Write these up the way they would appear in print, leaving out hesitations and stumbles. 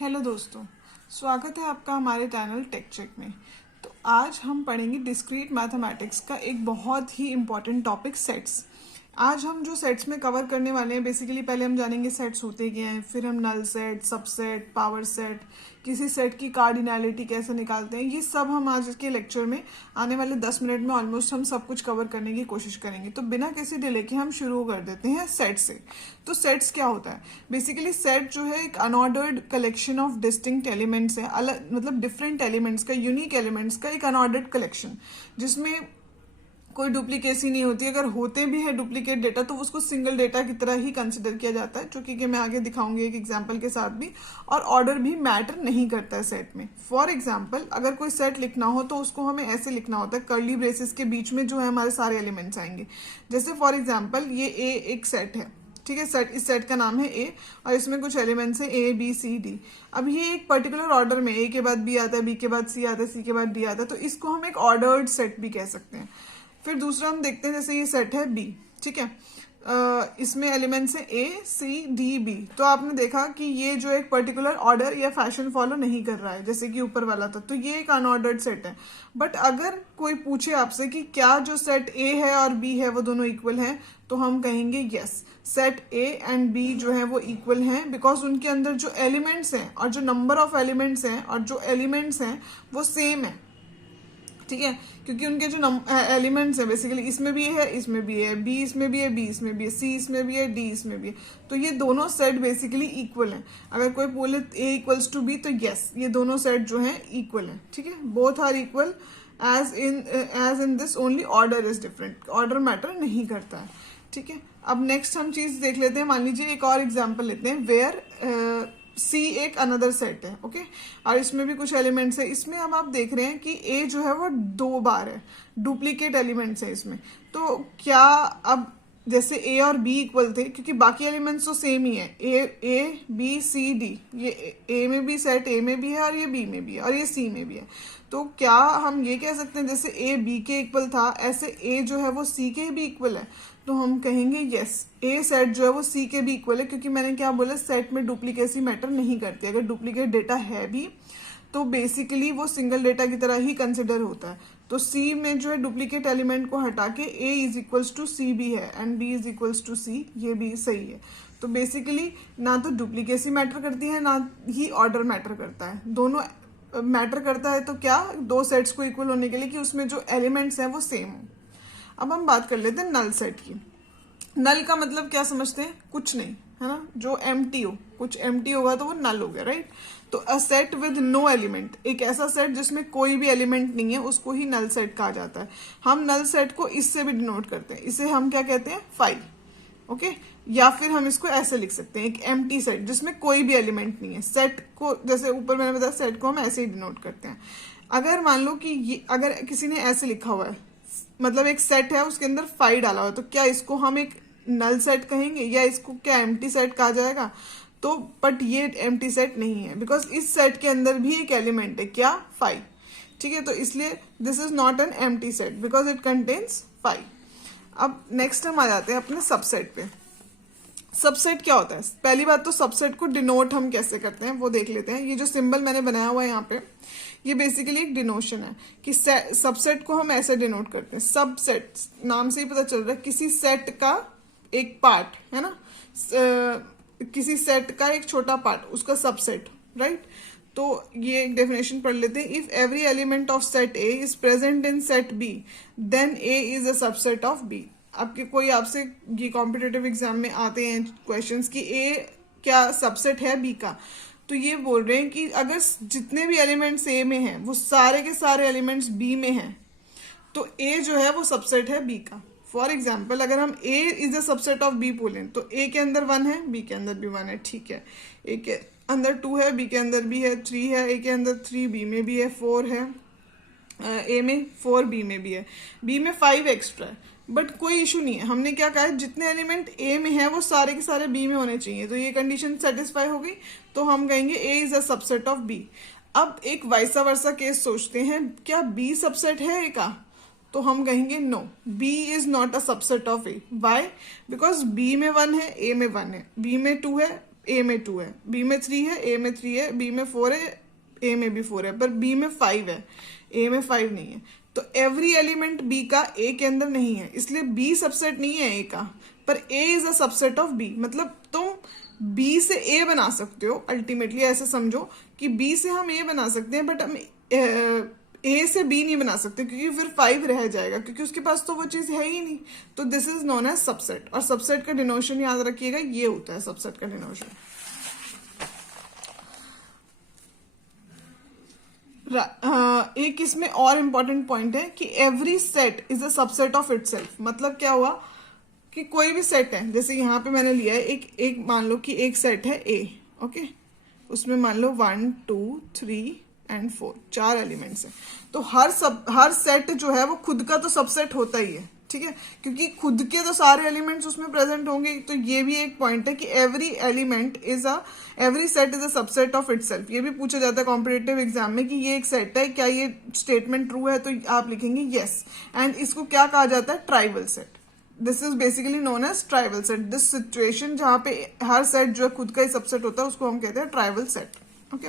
Hello दोस्तों, स्वागत है आपका हमारे चैनल टेक चेक में। तो आज हम पढ़ेंगे डिस्क्रीट मैथमेटिक्स का एक बहुत ही इम्पॉर्टेंट टॉपिक सेट्स। आज हम जो सेट्स में कवर करने वाले हैं, बेसिकली पहले हम जानेंगे सेट्स होते क्या हैं, फिर हम null set, subset, power set, किसी सेट की कार्डिनैलिटी कैसे निकालते हैं, ये सब हम आज के लेक्चर में आने वाले 10 मिनट में ऑलमोस्ट हम सब कुछ कवर करने की कोशिश करेंगे। तो बिना किसी डिले के हम शुरू कर देते हैं सेट से। तो सेट्स क्या होता है? बेसिकली सेट जो है एक unordered collection of distinct elements है, अलग मतलब डिफरेंट एलिमेंट्स का, यूनिक एलिमेंट्स का एक अनऑर्डर्ड कलेक्शन, जिसमें कोई डुप्लीकेसी नहीं होती। अगर होते भी है डुप्लीकेट डेटा तो उसको सिंगल डेटा की तरह ही कंसिडर किया जाता है, जो कि मैं आगे दिखाऊंगी एक एग्जांपल के साथ भी। और ऑर्डर भी मैटर नहीं करता है सेट में। फॉर एग्जांपल, अगर कोई सेट लिखना हो तो उसको हमें ऐसे लिखना होता है, कर्ली ब्रेसेस के बीच में जो है हमारे सारे एलिमेंट्स आएंगे। जैसे फॉर एग्जाम्पल ये ए एक सेट है, ठीक है, सेट, इस सेट का नाम है ए और इसमें कुछ एलिमेंट्स है ए बी सी डी। अब ये एक पर्टिकुलर ऑर्डर में ए के बाद बी आता है, बी के बाद सी आता है, सी के बाद डी आता है, तो इसको हम एक ऑर्डर्ड सेट भी कह सकते हैं। फिर दूसरा हम देखते हैं, जैसे ये सेट है बी, ठीक है, इसमें एलिमेंट्स है ए सी डी बी। तो आपने देखा कि ये जो एक पर्टिकुलर ऑर्डर या फैशन फॉलो नहीं कर रहा है, जैसे कि ऊपर वाला था, तो ये एक अनऑर्डर्ड सेट है। बट अगर कोई पूछे आपसे कि क्या जो सेट ए है और बी है वो दोनों इक्वल हैं, तो हम कहेंगे yes, set A and B जो है वो इक्वल हैं, बिकॉज उनके अंदर जो एलिमेंट्स हैं और जो नंबर ऑफ एलिमेंट्स हैं और जो एलिमेंट्स हैं वो सेम है, ठीक है, क्योंकि उनके जो एलिमेंट्स हैं बेसिकली इसमें भी है, इसमें भी है, बी इसमें भी है, बी इसमें भी है, सी इसमें भी है, डी इसमें भी है, तो ये दोनों सेट बेसिकली इक्वल हैं। अगर कोई बोले ए इक्वल्स टू बी तो यस, ये दोनों सेट जो हैं इक्वल हैं, ठीक है, both are equal as in this, only order is different, order matter नहीं करता है, ठीक है। अब नेक्स्ट हम चीज देख लेते हैं, मान लीजिए एक और एग्जाम्पल लेते हैं, वेयर सी एक अनदर सेट है, ओके, और इसमें भी कुछ एलिमेंट्स है। इसमें अब आप देख रहे हैं कि ए जो है वो 2 बार है, डुप्लीकेट एलिमेंट्स है इसमें। तो क्या अब जैसे ए और बी इक्वल थे, क्योंकि बाकी एलिमेंट्स तो सेम ही है, ए बी सी डी, ये ए में भी सेट ए में भी है और ये बी में भी है और ये सी में भी है। तो क्या हम ये कह सकते हैं जैसे ए बी के इक्वल था, ऐसे ए जो है वो सी के भी इक्वल है? तो हम कहेंगे यस, ए सेट जो है वो सी के भी इक्वल है, क्योंकि मैंने क्या बोला, सेट में डुप्लीकेसी मैटर नहीं करती। अगर डुप्लीकेट डेटा है भी तो बेसिकली वो सिंगल डेटा की तरह ही कंसिडर होता है। तो सी में जो है डुप्लीकेट एलिमेंट को हटा के A is equals to C भी है and B is equals to C, ये भी सही है। तो बेसिकली ना तो डुप्लीकेसी मैटर करती है ना ही ऑर्डर मैटर करता है, दोनों मैटर करता है। तो क्या, 2 सेट्स को इक्वल होने के लिए कि उसमें जो एलिमेंट्स हैं वो सेम हो। अब हम बात कर लेते हैं नल सेट की। नल का मतलब क्या समझते हैं? कुछ नहीं, है ना, जो एम्प्टी हो, कुछ एम्प्टी होगा तो वो नल हो गया, राइट। तो a set with no element, एक ऐसा सेट जिसमें कोई भी एलिमेंट नहीं है, उसको ही नल सेट कहा जाता है। हम नल सेट को इससे भी डिनोट करते हैं, इसे हम क्या कहते हैं, फाइव, ओके। या फिर हम इसको ऐसे लिख सकते हैं, एक एम्प्टी सेट जिसमें कोई भी एलिमेंट नहीं है। सेट को जैसे ऊपर मैंने बताया, सेट को हम ऐसे ही डिनोट करते हैं। अगर मान लो कि ये, अगर किसी ने ऐसे लिखा हुआ है, मतलब एक सेट है उसके अंदर 5 डाला हुआ है, तो क्या इसको हम एक नल सेट कहेंगे या इसको क्या एम्प्टी सेट कहा जाएगा? तो बट ये एम्प्टी सेट नहीं है, बिकॉज इस सेट के अंदर भी एक एलिमेंट है, क्या, 5, ठीक है। तो इसलिए this is not an empty set because it contains 5। अब नेक्स्ट हम आ जाते हैं अपने सबसेट पे। सबसेट क्या होता है? पहली बात तो सबसेट को डिनोट हम कैसे करते हैं वो देख लेते हैं। ये जो सिंबल मैंने बनाया हुआ है यहाँ पे, ये बेसिकली एक डिनोशन है कि सबसेट को हम ऐसे डिनोट करते हैं। सबसेट नाम से ही पता चल रहा है किसी सेट का एक पार्ट, है ना, किसी सेट का एक छोटा पार्ट, उसका सबसेट, राइट। तो ये एक डेफिनेशन पढ़ लेते हैं। If every element of set A is present in set B then A is a subset of B. आपके कोई आपसे ये कॉम्पिटेटिव एग्जाम में आते हैं क्वेश्चंस कि ए क्या सबसेट है बी का, तो ये बोल रहे हैं कि अगर जितने भी एलिमेंट्स ए में हैं वो सारे के सारे एलिमेंट्स बी में हैं, तो ए जो है वो सबसेट है बी का। फॉर एग्जाम्पल, अगर हम A is a subset of B बोलें तो ए के अंदर 1 है, बी के अंदर भी 1 है, ठीक है। ए के अंदर 2 है, बी के अंदर भी है, 3 है, ए के अंदर 3, बी में भी है, 4 है, ए में 4, बी में भी है, बी में 5 एक्स्ट्रा है। बट कोई इशू नहीं है, हमने क्या कहा है, जितने एलिमेंट ए में है वो सारे के सारे बी में होने चाहिए। तो ये कंडीशन सेटिस्फाई हो गई, तो हम कहेंगे A is a subset of B. अब एक वाइसा वर्सा केस सोचते हैं, क्या बी सबसेट है ए का? तो हम कहेंगे no, B is not a subset of A. Why? Because B में 1 है, ए में 1 है, बी में 2 है, ए में 2 है, बी में 3 है, ए में 3 है, बी में 4 है, ए में भी 4 है, पर बी में 5 है, ए में 5 नहीं है। तो एवरी एलिमेंट बी का ए के अंदर नहीं है, इसलिए बी सबसेट नहीं है ए का, पर A is a subset of B. मतलब तुम बी से ए बना सकते हो, अल्टीमेटली ऐसे समझो कि बी से हम ए बना सकते हैं, बट हम ए से बी नहीं बना सकते, क्योंकि फिर 5 रह जाएगा, क्योंकि उसके पास तो वो चीज है ही नहीं। तो this is known as subset, और सबसेट का डिनोशन याद रखिएगा, ये होता है सबसेट का डिनोशन। एक इसमें और इम्पोर्टेंट पॉइंट है कि every set is a subset of itself. मतलब क्या हुआ कि कोई भी सेट है, जैसे यहाँ पे मैंने लिया है एक मान लो कि एक सेट है ए, ओके, उसमें मान लो 1 2 3 एंड 4 4 एलिमेंट्स है। तो हर सेट जो है वो खुद का तो सबसेट होता ही है, ठीक है, क्योंकि खुद के तो सारे एलिमेंट्स उसमें प्रेजेंट होंगे। तो ये भी एक पॉइंट है कि every set is a subset of itself. ये भी पूछा जाता है कॉम्पिटिटिव एग्जाम में कि ये एक सेट है, क्या ये स्टेटमेंट ट्रू है, तो आप लिखेंगे यस। एंड इसको क्या कहा जाता है, trivial set. This is basically known as trivial set. This situation जहां पे हर सेट जो है खुद का ही सबसेट होता है, उसको हम कहते हैं trivial set, okay.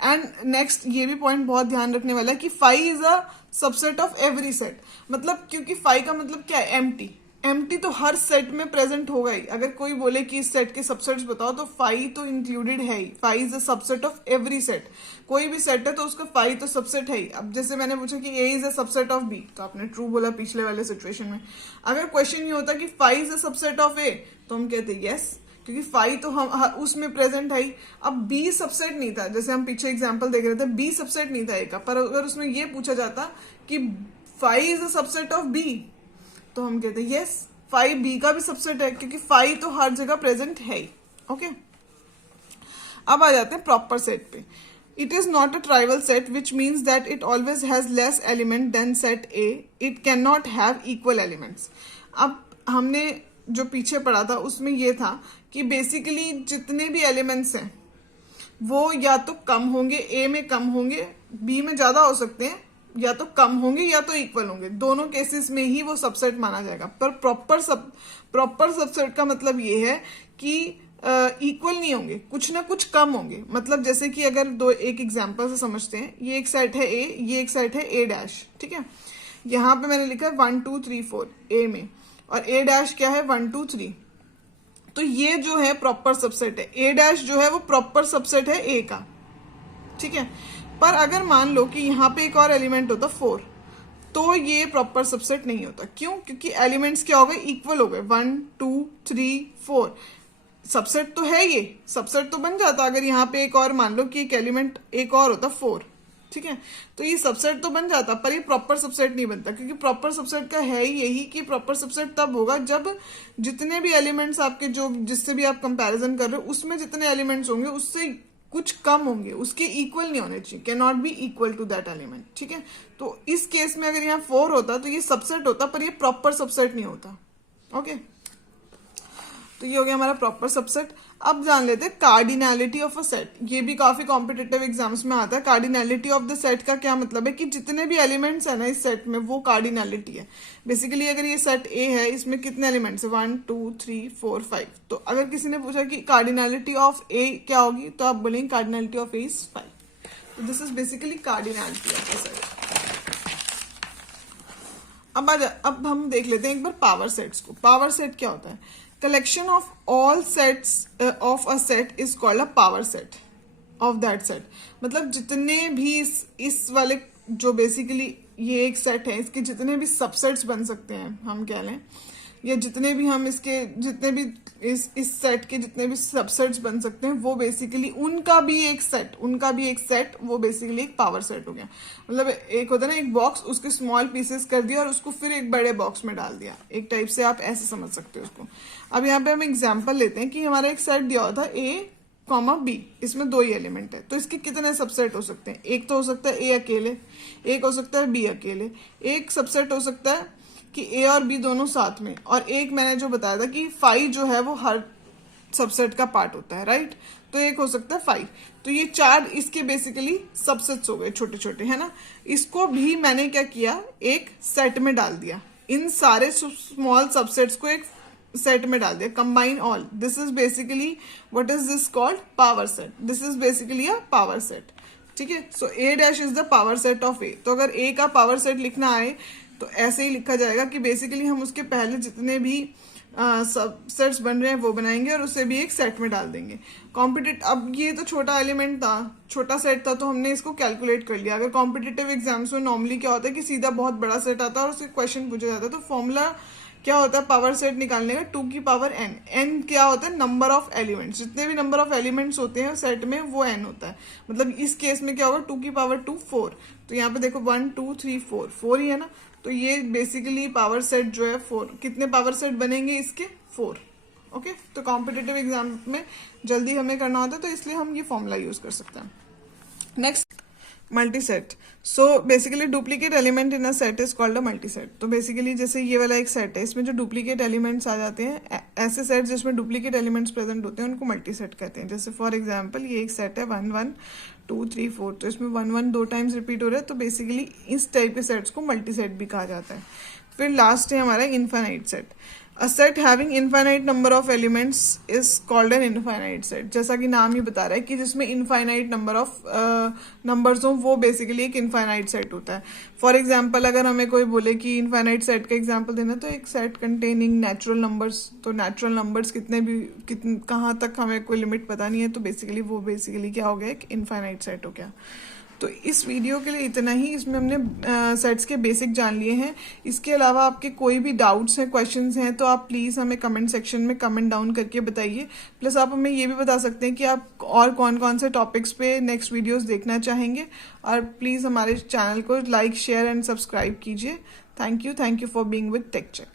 And next ये भी पॉइंट बहुत ध्यान रखने वाला है कि 5 is a subset of every set. मतलब क्योंकि 5 का मतलब क्या है, एम्प्टी। एम्प्टी तो हर सेट में प्रेजेंट होगा ही। अगर कोई बोले कि इस सेट के सबसेट्स बताओ, तो 5 तो इंक्लूडेड है ही। 5 is a subset of every set. कोई भी सेट है तो उसका 5 तो सबसेट है ही। अब जैसे मैंने पूछा कि A is a subset of B, तो आपने ट्रू बोला पिछले वाले सिचुएशन में। अगर क्वेश्चन ये होता कि 5 is a subset of A, तो हम कहते यस, क्योंकि 5 तो हम उसमें प्रेजेंट है ही। अब बी सबसेट नहीं था, जैसे हम पीछे एग्जांपल देख रहे थे, बी सबसेट नहीं था ए का, पर अगर उसमें ये पूछा जाता कि 5 is a subset of B, तो हम कहते यस, 5 बी का भी सबसेट है, क्योंकि 5 तो हर जगह प्रेजेंट है ही, ओके। अब आ जाते हैं प्रॉपर सेट पे। It is not a trivial set, which means that it always has less element than set A. It can not have equal elements. अब हमने जो पीछे पढ़ा था उसमें ये था कि बेसिकली जितने भी एलिमेंट्स हैं वो या तो कम होंगे, ए में कम होंगे, बी में ज्यादा हो सकते हैं, या तो कम होंगे या तो इक्वल होंगे। दोनों केसेस में ही वो सबसेट माना जाएगा। पर प्रॉपर सबसेट का मतलब ये है कि इक्वल नहीं होंगे, कुछ ना कुछ कम होंगे। मतलब जैसे कि अगर एक एग्जांपल से समझते हैं, ये एक सेट है ए, ये एक सेट है ए डैश, ठीक है। यहाँ पे मैंने लिखा है 1 2 3 4 ए में, और ए डैश क्या है 1 2 3। तो ये जो है प्रॉपर सबसेट है। ए डैश जो है वो प्रॉपर सबसेट है ए का, ठीक है। पर अगर मान लो कि यहाँ पे एक और एलिमेंट होता 4, तो ये प्रॉपर सबसेट नहीं होता। क्यों? क्योंकि एलिमेंट्स क्या हो गए, इक्वल हो गए, 1 2 3 4। सबसेट तो है, ये सबसेट तो बन जाता अगर यहाँ पे एक और मान लो कि एक एलिमेंट एक और होता 4, ठीक है, तो ये सबसेट तो बन जाता, पर ये प्रॉपर सबसेट नहीं बनता। क्योंकि प्रॉपर सबसेट का है ही यही कि प्रॉपर सबसेट तब होगा जब जितने भी एलिमेंट्स आपके जो जिससे भी आप कंपैरिजन कर रहे हो उसमें जितने एलिमेंट्स होंगे उससे कुछ कम होंगे, उसके इक्वल नहीं होने चाहिए, can not be equal to that element, ठीक है। तो इस केस में अगर यहाँ 4 होता तो ये सबसेट होता, पर ये प्रॉपर सबसेट नहीं होता, ओके। तो ये हो गया हमारा प्रॉपर सबसेट। अब जान लेते हैं कार्डिनैलिटी ऑफ अ सेट। ये भी काफी कॉम्पिटिटिव एग्जाम्स में आता है। कार्डिनैलिटी ऑफ द सेट का क्या मतलब है कि जितने भी एलिमेंट्स है ना इस सेट में, वो कार्डिनैलिटी है। बेसिकली अगर ये सेट ए है, इसमें कितने एलिमेंट्स है, 1 2 3 4 5। तो अगर किसी ने पूछा कि कार्डिनैलिटी ऑफ ए क्या होगी, तो आप बोलेंगे कार्डिनैलिटी ऑफ ए इज 5। तो this is basically cardinality of the set. अब हम देख लेते हैं एक बार पावर सेट्स को। पावर सेट क्या होता है? Collection of all sets of a set is called a power set of that set. मतलब जितने भी इस वाले जो बेसिकली ये एक सेट है, इसके जितने भी सबसेट्स बन सकते हैं हम कह लें, या जितने भी हम इसके जितने भी इस सेट के जितने भी सबसेट्स बन सकते हैं, वो बेसिकली उनका भी एक सेट वो बेसिकली एक पावर सेट हो गया। मतलब एक होता है ना एक बॉक्स, उसके स्मॉल पीसेस कर दिया और उसको फिर एक बड़े बॉक्स में डाल दिया, एक टाइप से आप ऐसे समझ सकते हो उसको। अब यहाँ पे हम एग्जाम्पल लेते हैं कि हमारा एक सेट दिया होता है ए कॉमा बी, इसमें 2 ही एलिमेंट है, तो इसके कितने सबसेट हो सकते हैं? एक तो हो सकता है ए अकेले, एक हो सकता है बी अकेले, एक सबसेट हो सकता है कि ए और बी दोनों साथ में, और एक मैंने जो बताया था कि 5 जो है वो हर सबसेट का पार्ट होता है, राइट। तो एक हो सकता है 5। तो ये 4 इसके बेसिकली सबसेट्स हो गए छोटे छोटे, है ना। इसको भी मैंने क्या किया, एक सेट में डाल दिया। इन सारे स्मॉल सबसेट्स को एक सेट में डाल दिया, combine all, this is basically what is this called, power set, this is basically a power set, ठीक है। So A dash is the power set of A. तो अगर ए का पावर सेट लिखना आए तो ऐसे ही लिखा जाएगा कि बेसिकली हम उसके पहले जितने भी सब सेट्स बन रहे हैं वो बनाएंगे और उसे भी एक सेट में डाल देंगे। कॉम्पिटिटिव, अब ये तो छोटा एलिमेंट था, छोटा सेट था, तो हमने इसको कैलकुलेट कर लिया। अगर कॉम्पिटिटिव एग्जाम्स में नॉर्मली क्या होता है कि सीधा बहुत बड़ा सेट आता है और उससे क्वेश्चन पूछा जाता है, तो फॉर्मूला क्या होता है पावर सेट निकालने का, 2 की पावर n। n क्या होता है, नंबर ऑफ एलिमेंट्स, जितने भी नंबर ऑफ एलिमेंट्स होते हैं सेट में वो n होता है। मतलब इस केस में क्या होगा, 2 की पावर 2 4। तो यहाँ पे देखो 1 2 3 4, 4 ही है ना। तो ये बेसिकली पावर सेट जो है 4, कितने पावर सेट बनेंगे इसके, 4। ओके, तो कॉम्पिटिटिव एग्जाम में जल्दी हमें करना होता है तो इसलिए हम ये फॉर्मूला यूज कर सकते हैं। Next, multiset. So basically duplicate element in a set is called a multiset. तो बेसिकली जैसे ये वाला एक सेट है, इसमें जो डुप्लीकेट एलिमेंट्स आ जाते हैं, ऐसे सेट जिसमें डुप्लीकेट एलिमेंट्स प्रेजेंट होते हैं उनको मल्टीसेट कहते हैं। जैसे फॉर एग्जांपल ये एक सेट है 1 1 2 3 4, तो इसमें 1 1 2 टाइम्स रिपीट हो रहा है, तो बेसिकली इस टाइप के सेट्स को मल्टीसेट भी कहा जाता है। फिर लास्ट है हमारा infinite set. A set having infinite number of elements is called an infinite set. जैसा कि नाम ही बता रहा है कि जिसमें इनफाइनाइट नंबर ऑफ नंबर्स हो वो बेसिकली एक इनफाइनाइट सेट होता है। फॉर एग्जांपल अगर हमें कोई बोले कि इनफाइनाइट सेट का एग्जांपल देना, तो एक सेट कंटेनिंग नेचुरल नंबर्स, तो नेचुरल नंबर्स कितने भी कहाँ तक हमें कोई लिमिट पता नहीं है, तो बेसिकली वो बेसिकली क्या हो गया, एक इनफाइनाइट सेट हो गया। तो इस वीडियो के लिए इतना ही। इसमें हमने सेट्स के बेसिक जान लिए हैं। इसके अलावा आपके कोई भी डाउट्स हैं, क्वेश्चंस हैं, तो आप प्लीज़ हमें कमेंट सेक्शन में कमेंट डाउन करके बताइए। प्लस आप हमें ये भी बता सकते हैं कि आप और कौन कौन से टॉपिक्स पे नेक्स्ट वीडियोस देखना चाहेंगे। और प्लीज़ हमारे चैनल को लाइक शेयर एंड सब्सक्राइब कीजिए। Thank you for being with Tech check.